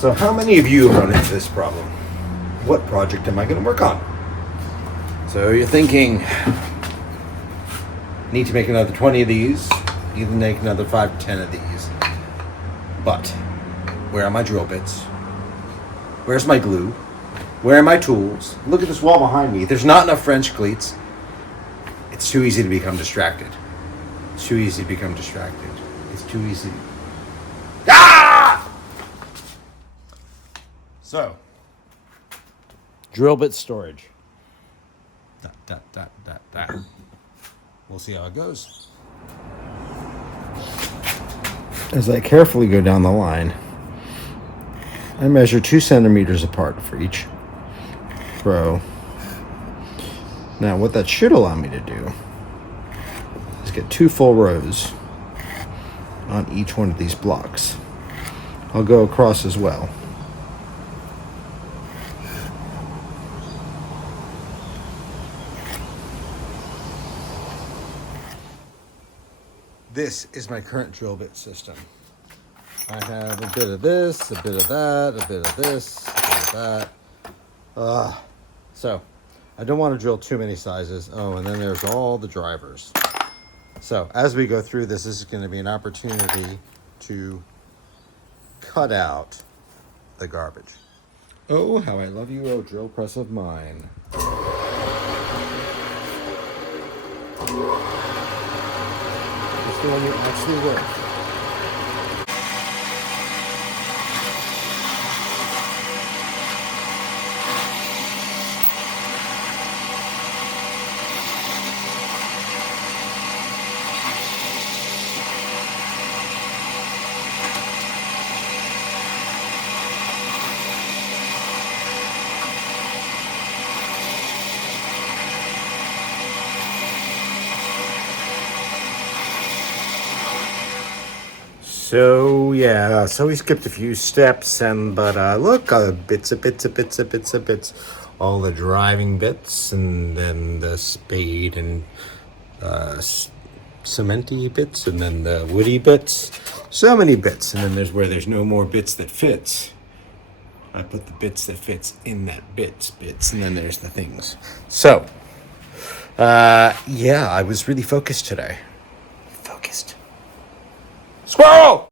So how many of you run into this problem? What project am I going to work on? So you're thinking, need to make another 20 of these, need to make another 5 to 10 of these. But where are my drill bits? Where's my glue? Where are my tools? Look at this wall behind me. There's not enough French cleats. It's too easy to become distracted. It's too easy to become distracted. It's too easy. Ah! So, drill bit storage. We'll see how it goes. As I carefully go down the line, I measure 2 centimeters apart for each row. Now, what that should allow me to do is get 2 full rows on each one of these blocks. I'll go across as well. This is my current drill bit system. I have a bit of this, a bit of that, a bit of this, a bit of that. So, I don't want to drill too many sizes. Oh, and then there's all the drivers. So, as we go through this, this is going to be an opportunity to cut out the garbage. Oh, how I love you, oh drill press of mine. It's the one you actually work. So we skipped a few steps, but look, bits. All the driving bits, and then the spade and cementy bits, and then the woody bits. So many bits, and then there's where there's no more bits that fits. I put the bits that fits in that bits, and then there's the things. So, I was really focused today. Focused. Squirrel!